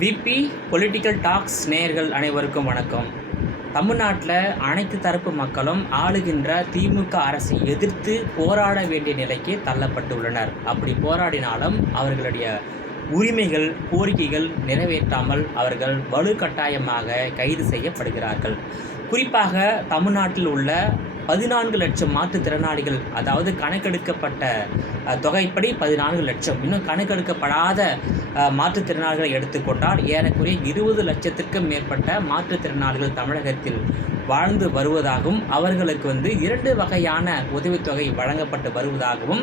VP political tax நேயர்கள் அனைவருக்கும் வணக்கம். தமிழ்நாட்டில் அனைத்து தரப்பு மக்களும் ஆளுகின்ற திமுக அரசை எதிர்த்து போராட வேண்டிய நிலைக்கு தள்ளப்பட்டுள்ளனர். அப்படி போராடினாலும் அவர்களுடைய உரிமைகள் கோரிக்கைகள் நிறைவேற்றாமல் அவர்கள் வலுக்கட்டாயமாக கைது செய்யப்படுகிறார்கள். குறிப்பாக தமிழ்நாட்டில் உள்ள பதினான்கு லட்சம் மாற்றுத்திறனாளிகள் அதாவது கணக்கெடுக்கப்பட்ட தொகைப்படி பதினான்கு லட்சம். இன்னும் கணக்கெடுக்கப்படாத மாற்றுத்திறனாளிகளை எடுத்துக்கொண்டால் ஏறக்குறைய இருபது லட்சத்திற்கும் மேற்பட்ட மாற்றுத்திறனாளிகள் தமிழகத்தில் வாழ்ந்து வருவதாகவும் அவர்களுக்கு வந்து இரண்டு வகையான உதவித்தொகை வழங்கப்பட்டு வருவதாகவும்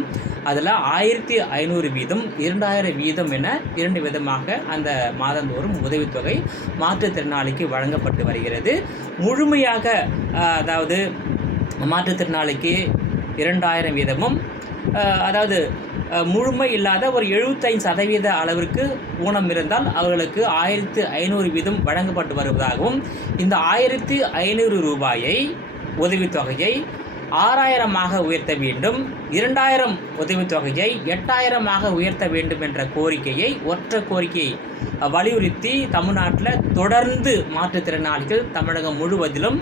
அதில் ஆயிரத்தி ஐநூறு வீதம் இரண்டாயிரம் வீதம் என இரண்டு விதமாக அந்த மாதந்தோறும் உதவித்தொகை மாற்றுத்திறனாளிக்கு வழங்கப்பட்டு வருகிறது. முழுமையாக அதாவது மாற்றுத்திறனாளிக்கு இரண்டாயிரம் வீதமும் அதாவது முழுமை இல்லாத ஒரு எழுபத்தைந்து சதவீத அளவிற்கு ஊனம் இருந்தால் அவர்களுக்கு ஆயிரத்து ஐநூறு வீதம் வழங்கப்பட்டு வருவதாகவும் இந்த ஆயிரத்தி ஐநூறு ரூபாயை உதவித்தொகையை ஆறாயிரமாக உயர்த்த வேண்டும் இரண்டாயிரம் உதவித்தொகையை எட்டாயிரமாக உயர்த்த வேண்டும் என்ற கோரிக்கையை ஒற்ற கோரிக்கையை வலியுறுத்தி தமிழ்நாட்டில் தொடர்ந்து மாற்றுத்திறனாளிகள் தமிழகம் முழுவதிலும்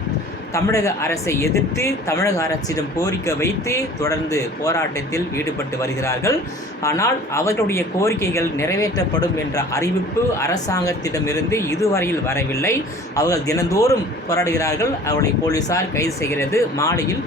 தமிழக அரசை எதிர்த்து தமிழக அரசிடம் கோரிக்கை வைத்து தொடர்ந்து போராட்டத்தில் ஈடுபட்டு வருகிறார்கள். ஆனால் அவர்களுடைய கோரிக்கைகள் நிறைவேற்றப்படும் என்ற அறிவிப்பு அரசாங்கத்திடமிருந்து இதுவரையில் வரவில்லை. அவர்கள் தினந்தோறும் போராடுகிறார்கள். அவர்களை போலீசார் கைது செய்கிறது. மாலையில்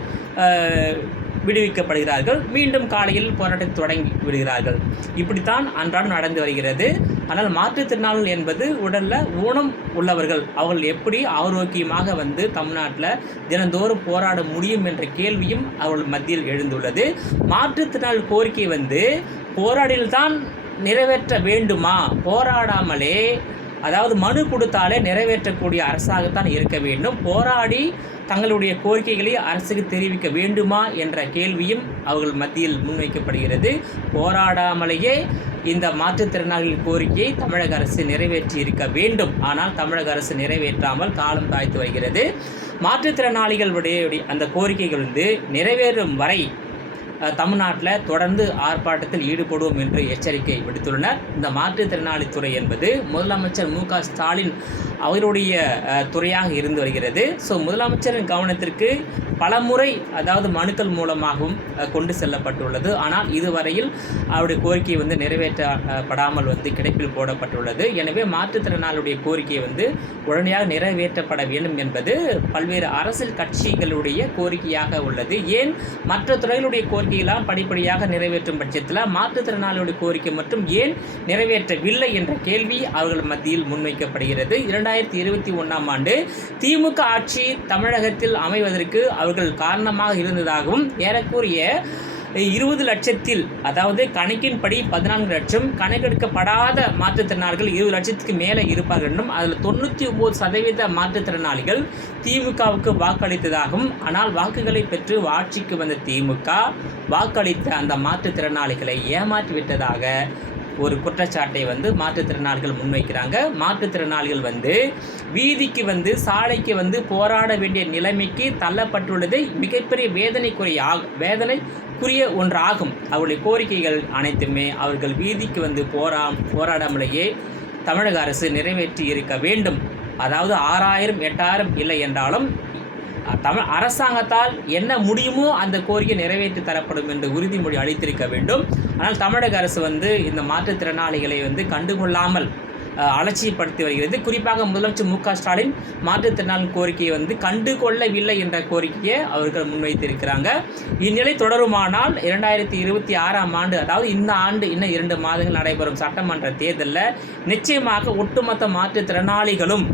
விடுவிக்கப்படுகிறார்கள். மீண்டும் காலையில் போராட்டத்தை தொடங்கி விடுகிறார்கள். இப்படித்தான் அன்றாடம் நடந்து வருகிறது. ஆனால் மாற்றுத்திறனாளிகள் என்பது உடலில் ஊனம் உள்ளவர்கள். அவர்கள் எப்படி ஆரோக்கியமாக வந்து தமிழ்நாட்டில் தினந்தோறும் போராட முடியும் என்ற கேள்வியும் அவர்கள் மத்தியில் எழுந்துள்ளது. மாற்றுத்திறனாளி கோரிக்கை வந்து போராடில்தான் நிறைவேற்ற வேண்டுமா? போராடாமலே அதாவது மனு கொடுத்தாலே நிறைவேற்றக்கூடிய அரசாகத்தான் இருக்க வேண்டும். போராடி தங்களுடைய கோரிக்கைகளை அரசுக்கு தெரிவிக்க வேண்டுமா என்ற கேள்வியும் அவர்கள் மத்தியில் முன்வைக்கப்படுகிறது. போராடாமலேயே இந்த மாற்றுத்திறனாளிகள் கோரிக்கையை தமிழக அரசு நிறைவேற்றி இருக்க வேண்டும். ஆனால் தமிழக அரசு நிறைவேற்றாமல் காலம் தாய்த்து வருகிறது. மாற்றுத்திறனாளிகளுடைய அந்த கோரிக்கைகள் வந்து நிறைவேறும் வரை தமிழ்நாட்டில் தொடர்ந்து ஆர்ப்பாட்டத்தில் ஈடுபடுவோம் என்று எச்சரிக்கை விடுத்துள்ளனர். இந்த மாற்றுத்திறனாளித்துறை என்பது முதலமைச்சர் மு க ஸ்டாலின் அவருடைய துறையாக இருந்து வருகிறது. ஸோ முதலமைச்சரின் கவனத்திற்கு பலமுறை அதாவது மனுக்கள் மூலமாகவும் கொண்டு செல்லப்பட்டுள்ளது. ஆனால் இதுவரையில் அவருடைய கோரிக்கை வந்து நிறைவேற்றப்படாமல் வந்து கிடைப்பில் போடப்பட்டுள்ளது. எனவே மாற்றுத்திறனாளுடைய கோரிக்கை வந்து உடனடியாக நிறைவேற்றப்பட வேண்டும் என்பது பல்வேறு அரசியல் கட்சிகளுடைய கோரிக்கையாக உள்ளது. ஏன்? மற்ற துறைகளுடைய கோரிக்கையெல்லாம் படிப்படியாக நிறைவேற்றும் பட்சத்தில் மாற்றுத்திறனாளியுடைய கோரிக்கை மட்டும் ஏன் நிறைவேற்றவில்லை என்ற கேள்வி அவர்கள் மத்தியில் முன்வைக்கப்படுகிறது. இரண்டாயிரத்தி இருபத்தி ஒன்றாம் ஆண்டு திமுக ஆட்சி தமிழகத்தில் அமைவதற்கு அவர்கள் காரணமாக இருந்ததாகவும் ஏறக்குறைய இருபது லட்சத்தில் அதாவது கணக்கின்படி பதினான்கு லட்சம் கணக்கெடுக்கப்படாத மாற்றுத்திறனாளிகள் இருபது லட்சத்துக்கு மேலே இருப்பார்கள் என்றும் அதில் தொண்ணூற்றி ஒம்பது சதவீத மாற்றுத்திறனாளிகள் திமுகவுக்கு வாக்களித்ததாகவும் ஆனால் வாக்குகளை பெற்று ஆட்சிக்கு வந்த திமுக வாக்களித்த அந்த மாற்றுத்திறனாளிகளை ஏமாற்றி விட்டதாக ஒரு குற்றச்சாட்டை வந்து மாற்றுத்திறனாளிகள் முன்வைக்கிறாங்க. மாற்றுத்திறனாளிகள் வந்து வீதிக்கு வந்து சாலைக்கு வந்து போராட வேண்டிய நிலைமைக்கு தள்ளப்பட்டுள்ளது. மிகப்பெரிய வேதனைக்குரிய ஆக வேதனைக்குரிய ஒன்றாகும். அவருடைய கோரிக்கைகள் அனைத்துமே அவர்கள் வீதிக்கு வந்து போரா போராடாமலேயே தமிழக அரசு நிறைவேற்றி இருக்க வேண்டும். அதாவது ஆறாயிரம் எட்டாயிரம் இல்லை என்றாலும் தமிழ் அரசாங்கத்தால் என்ன முடியுமோ அந்த கோரிக்கை நிறைவேற்றி தரப்படும் என்று உறுதிமொழி அளித்திருக்க வேண்டும். ஆனால் தமிழக அரசு வந்து இந்த மாற்றுத்திறனாளிகளை வந்து கண்டுகொள்ளாமல் அலட்சியப்படுத்தி வருகிறது. குறிப்பாக முதலமைச்சர் மு க ஸ்டாலின் மாற்றுத்திறனாளி கோரிக்கையை வந்து கண்டுகொள்ளவில்லை என்ற கோரிக்கையை அவர்கள் முன்வைத்திருக்கிறாங்க. இந்நிலை தொடருமானால் இரண்டாயிரத்தி இருபத்தி ஆறாம் ஆண்டு அதாவது இந்த ஆண்டு இன்னும் இரண்டு மாதங்கள் நடைபெறும் சட்டமன்ற தேர்தலில் நிச்சயமாக ஒட்டுமொத்த மாற்றுத்திறனாளிகளும்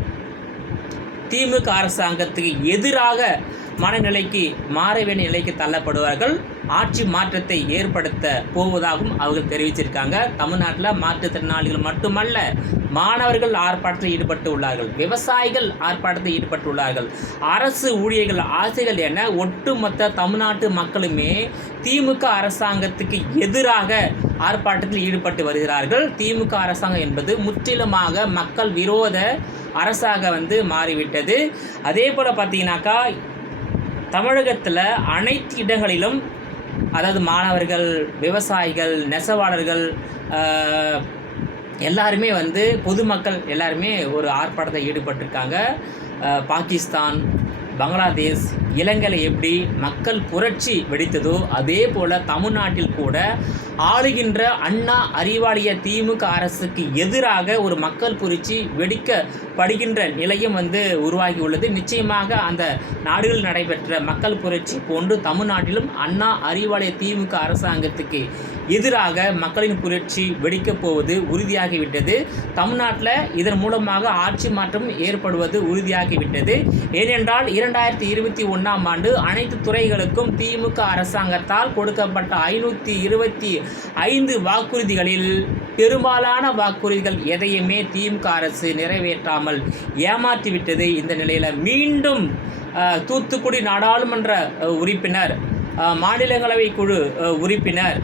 திமுக அரசாங்கத்துக்கு எதிராக மனநிலைக்கு மாற வேண்டிய நிலைக்கு தள்ளப்படுவார்கள். ஆட்சி மாற்றத்தை ஏற்படுத்த போவதாகவும் அவர்கள் தெரிவிச்சிருக்காங்க. தமிழ்நாட்டில் மாற்றுத்திறனாளிகள் மட்டுமல்ல மாணவர்கள் ஆர்ப்பாட்டத்தில் ஈடுபட்டு உள்ளார்கள் விவசாயிகள் ஆர்ப்பாட்டத்தில் ஈடுபட்டு உள்ளார்கள். அரசு ஊழியர்கள் ஆசைகள் என ஒட்டுமொத்த தமிழ்நாட்டு மக்களுமே திமுக அரசாங்கத்துக்கு எதிராக ஆர்ப்பாட்டத்தில் ஈடுபட்டு வருகிறார்கள். திமுக அரசாங்கம் என்பது முற்றிலுமாக மக்கள் விரோத அரசாக வந்து மாறிவிட்டது. அதே போல் பார்த்தீங்கன்னாக்கா தமிழகத்தில் அனைத்து இடங்களிலும் அதாவது மாணவர்கள் விவசாயிகள் நெசவாளர்கள் எல்லாருமே வந்து பொதுமக்கள் எல்லாருமே ஒரு ஆர்ப்பாட்டத்தில் ஈடுபட்டிருக்காங்க. பாகிஸ்தான் பங்களாதேஷ் இலங்கையில் எப்படி மக்கள் புரட்சி வெடித்ததோ அதே போல் தமிழ்நாட்டில் கூட ஆளுகின்ற அண்ணா அறிவாலய திமுக அரசுக்கு எதிராக ஒரு மக்கள் புரட்சி வெடிக்கப்படுகின்ற நிலையும் வந்து உருவாகி உள்ளது நிச்சயமாக அந்த நாடுகளில் நடைபெற்ற மக்கள் புரட்சி போன்று தமிழ்நாட்டிலும் அண்ணா அறிவாலய திமுக அரசாங்கத்துக்கு எதிராக மக்களின் புரட்சி வெடிக்கப் போவது உறுதியாகிவிட்டது. தமிழ்நாட்டில் இதன் மூலமாக ஆட்சி மாற்றம் ஏற்படுவது உறுதியாகிவிட்டது. ஏனென்றால் இரண்டாயிரத்தி இருபத்தி ஒன்றாம் ஆண்டு அனைத்து துறைகளுக்கும் திமுக அரசாங்கத்தால் கொடுக்கப்பட்ட ஐநூற்றி இருபத்தி ஐந்து வாக்குறுதிகளில் பெரும்பாலான வாக்குறுதிகள் எதையுமே திமுக அரசு நிறைவேற்றாமல் ஏமாற்றிவிட்டது. இந்த நிலையில் மீண்டும் தூத்துக்குடி நாடாளுமன்ற உறுப்பினர் மாநிலங்களவை குழு உறுப்பினர்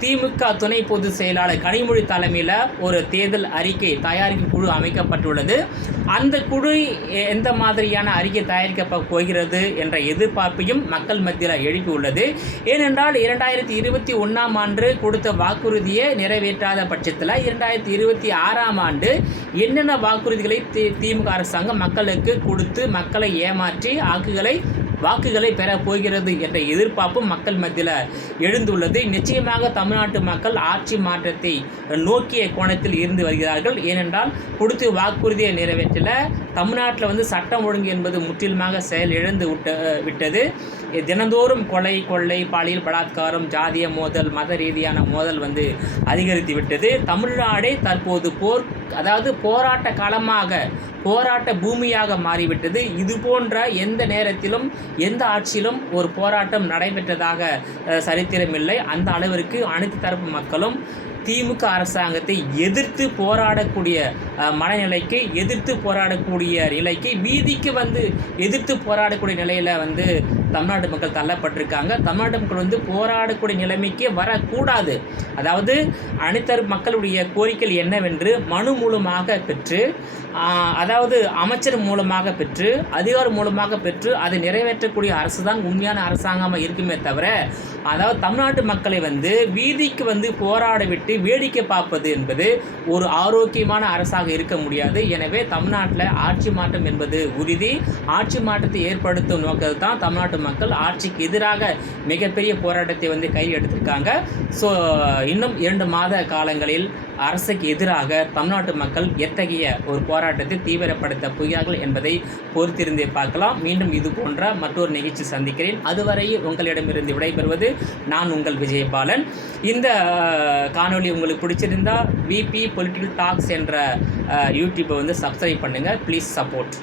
திமுக துணை பொதுச் செயலாளர் கனிமொழி தலைமையில் ஒரு தேர்தல் அறிக்கை தயாரிக்கும் குழு அமைக்கப்பட்டுள்ளது. அந்த குழு எந்த மாதிரியான அறிக்கை தயாரிக்க போகிறது என்ற எதிர்பார்ப்பையும் மக்கள் மத்தியில் எழுப்பியுள்ளது. ஏனென்றால் இரண்டாயிரத்தி இருபத்தி ஒன்றாம் ஆண்டு கொடுத்த வாக்குறுதியை நிறைவேற்றாத பட்சத்தில் இரண்டாயிரத்தி இருபத்தி ஆறாம் ஆண்டு என்னென்ன வாக்குறுதிகளை தி திமுக அரசாங்கம் மக்களுக்கு கொடுத்து மக்களை ஏமாற்றி வாக்குகளை வாக்குகளை பெறப்போகிறது என்ற எதிர்பார்ப்பும் மக்கள் மத்தியில் எழுந்துள்ளது. நிச்சயமாக தமிழ்நாட்டு மக்கள் ஆட்சி மாற்றத்தை நோக்கிய கோணத்தில் இருந்து வருகிறார்கள். ஏனென்றால் கொடுத்து வாக்குறுதியை நிறைவேற்றல. தமிழ்நாட்டில் வந்து சட்டம் ஒழுங்கு என்பது முற்றிலுமாக செயல் இழந்து விட்ட விட்டது. தினந்தோறும் கொலை கொள்ளை பாலியல் பலாத்காரம் ஜாதிய மோதல் மத ரீதியான மோதல் வந்து அதிகரித்து விட்டது. தமிழ்நாடே தற்போது போர் அதாவது போராட்ட களமாக போராட்ட பூமியாக மாறிவிட்டது. இது போன்ற எந்த நேரத்திலும் எந்த ஆட்சியிலும் ஒரு போராட்டம் நடைபெற்றதாக அஹ், சரித்திரமில்லை. அந்த அளவிற்கு அனைத்து தரப்பு மக்களும் திமுக அரசாங்கத்தை எதிர்த்து போராடக்கூடிய மனநிலைக்கு எதிர்த்து போராடக்கூடிய நிலைக்கு வீதிக்கு வந்து எதிர்த்து போராடக்கூடிய நிலையில் வந்து தமிழ்நாட்டு மக்கள் தள்ளப்பட்டிருக்காங்க. தமிழ்நாட்டு மக்கள் வந்து போராடக்கூடிய நிலைமைக்கே வரக்கூடாது. அதாவது அனைத்தரு மக்களுடைய கோரிக்கைகள் என்னவென்று மனு மூலமாக பெற்று அதாவது அமைச்சர் மூலமாக பெற்று அதிகாரம் மூலமாக பெற்று அதை நிறைவேற்றக்கூடிய அரசு தான் உண்மையான அரசாங்கமாக இருக்குமே தவிர அதாவது தமிழ்நாட்டு மக்களை வந்து வீதிக்கு வந்து போராட விட்டு வேடிக்கை பார்ப்பது என்பது ஒரு ஆரோக்கியமான அரசாக இருக்க முடியாது. எனவே தமிழ்நாட்டில் ஆட்சி மாற்றம் என்பது உறுதி. ஆட்சி மாற்றத்தை ஏற்படுத்தும் நோக்கத்தில் தான் தமிழ்நாட்டு மக்கள் ஆட்சிக்கு எதிராக மிகப்பெரிய போராட்டத்தை வந்து கையில் எடுத்திருக்காங்க. ஸோ இன்னும் இரண்டு மாத காலங்களில் அரசுக்கு எதிராக தமிழ்நாட்டு மக்கள் எத்தகைய ஒரு போராட்டத்தை தீவிரப்படுத்த போகிறார்கள் என்பதை பொறுத்திருந்தே பார்க்கலாம். மீண்டும் இது போன்ற மற்றொரு நிகழ்ச்சி சந்திக்கிறேன். அதுவரை உங்களிடமிருந்து விடைபெறுவது நான் உங்கள் விஜயபாலன். இந்த காணொலி காணொளி உங்களுக்கு பிடிச்சிருந்தா விபி பொலிட்டிக்கல் டாக்ஸ் என்ற யூடியூப்பை வந்து சப்ஸ்கிரைப் பண்ணுங்கள் ப்ளீஸ் சப்போர்ட்